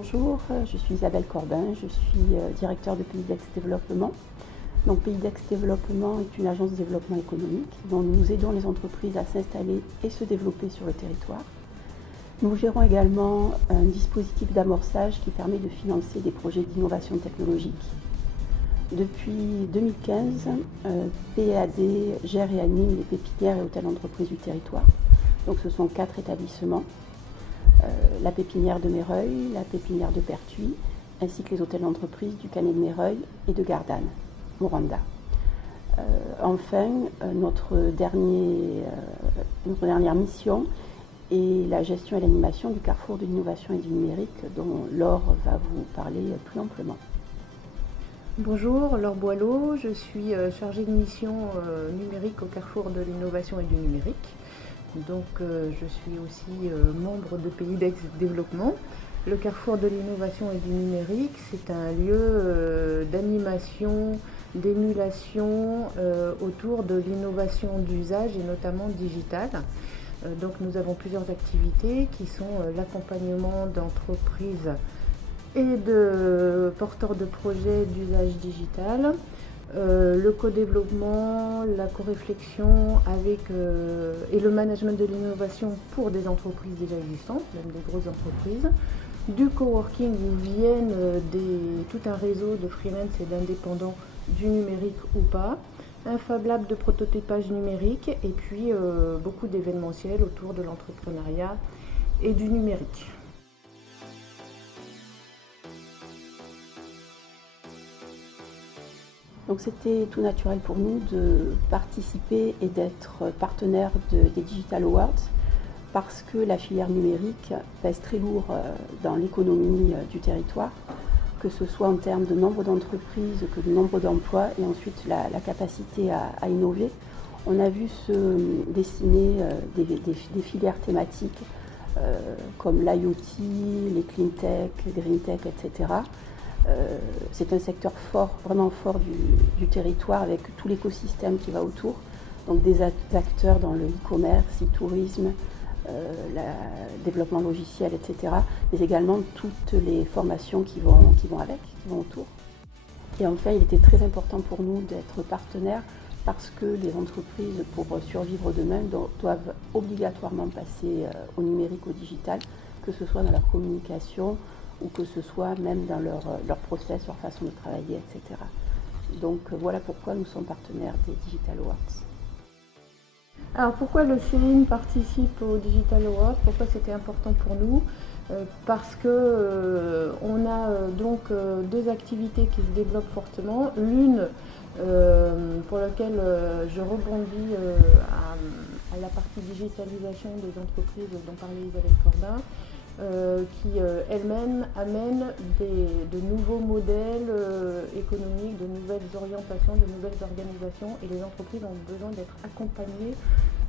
Bonjour, je suis Isabelle Corbin, je suis directeur de Pays-Dex Développement. Donc Pays-Dex Développement est une agence de développement économique dont nous aidons les entreprises à s'installer et se développer sur le territoire. Nous gérons également un dispositif d'amorçage qui permet de financer des projets d'innovation technologique. Depuis 2015, PAD gère et anime les pépinières et hôtels d'entreprise du territoire. Donc ce sont 4 établissements. La pépinière de Méreuil, la pépinière de Pertuis, ainsi que les hôtels d'entreprise du Canet de Méreuil et de Gardanne, Moranda. Enfin, notre dernière mission est la gestion et l'animation du carrefour de l'innovation et du numérique, dont Laure va vous parler plus amplement. Bonjour, Laure Boileau, je suis chargée de mission numérique au carrefour de l'innovation et du numérique. Donc je suis aussi membre de Pays-Dex Développement. Le carrefour de l'innovation et du numérique, c'est un lieu d'animation, d'émulation autour de l'innovation d'usage et notamment digitale. Donc nous avons plusieurs activités qui sont l'accompagnement d'entreprises et de porteurs de projets d'usage digital, le co-développement, la co-réflexion avec et le management de l'innovation pour des entreprises déjà existantes, même des grosses entreprises, du coworking où viennent tout un réseau de freelance et d'indépendants du numérique ou pas, un Fab Lab de prototypage numérique et puis beaucoup d'événementiels autour de l'entrepreneuriat et du numérique. Donc c'était tout naturel pour nous de participer et d'être partenaire des Digital Awards parce que la filière numérique pèse très lourd dans l'économie du territoire, que ce soit en termes de nombre d'entreprises que de nombre d'emplois et ensuite la capacité à innover. On a vu se dessiner des filières thématiques comme l'IoT, les clean tech, green tech, etc. C'est un secteur fort, vraiment fort du territoire avec tout l'écosystème qui va autour. Donc des acteurs dans le e-commerce, e-tourisme, développement logiciel, etc. Mais également toutes les formations qui vont avec, qui vont autour. Et enfin, il était très important pour nous d'être partenaires parce que les entreprises, pour survivre demain, doivent obligatoirement passer au numérique, au digital, que ce soit dans leur communication, ou que ce soit même dans leur process, leur façon de travailler, etc. Donc voilà pourquoi nous sommes partenaires des Digital Awards. Alors pourquoi le CEIN participe aux Digital Awards? Pourquoi c'était important pour nous? Parce que on a donc 2 activités qui se développent fortement. L'une pour laquelle je rebondis à la partie digitalisation des entreprises dont parlait Isabelle Corbin, qui elle-même amène de nouveaux modèles économiques, de nouvelles orientations, de nouvelles organisations, et les entreprises ont besoin d'être accompagnées,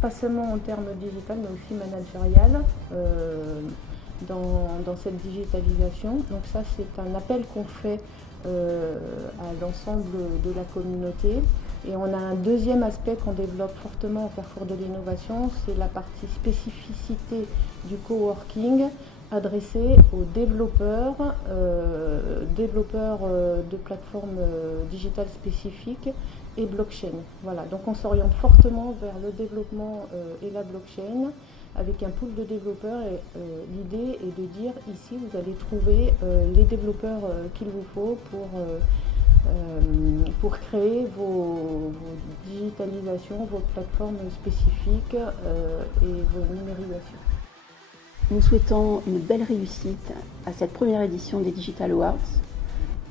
pas seulement en termes digital, mais aussi managérial, dans cette digitalisation. Donc ça, c'est un appel qu'on fait à l'ensemble de la communauté. Et on a un deuxième aspect qu'on développe fortement au carrefour de l'innovation, c'est la partie spécificité du coworking adressée aux développeurs de plateformes digitales spécifiques et blockchain. Voilà, donc on s'oriente fortement vers le développement et la blockchain avec un pool de développeurs et l'idée est de dire ici vous allez trouver les développeurs qu'il vous faut pour créer vos digitalisations, vos plateformes spécifiques et vos numérisations. Nous souhaitons une belle réussite à cette première édition des Digital Awards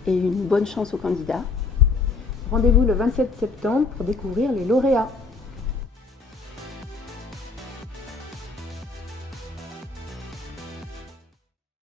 et une bonne chance aux candidats. Rendez-vous le 27 septembre pour découvrir les lauréats.